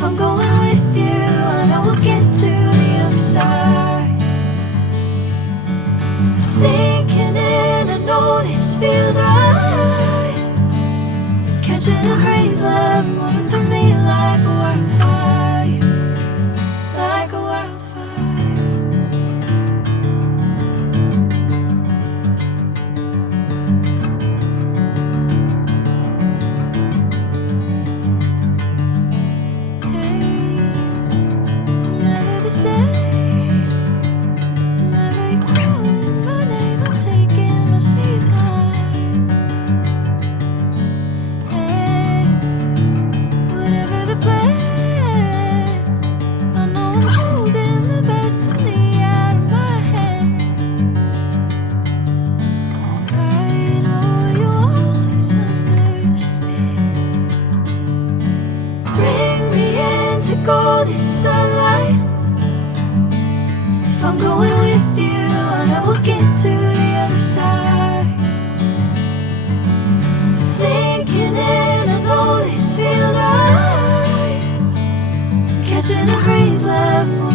If I'm going with you, I know we'll get to the other side. Sinking in, I know this feels right. Catching a crazy love, moving through me like a wildfire, like a wildfire. Hey, I'm never the same. Whenever you're calling my name, I'm taking my sweet time. Hey, whatever the plan, I know I'm holding the best of me out of my hand. I know you'll always understand. Bring me into golden sunlight. If I'm going with you, I know we'll get to the other side. Sinking in, I know this feels right. Catching a crazy love.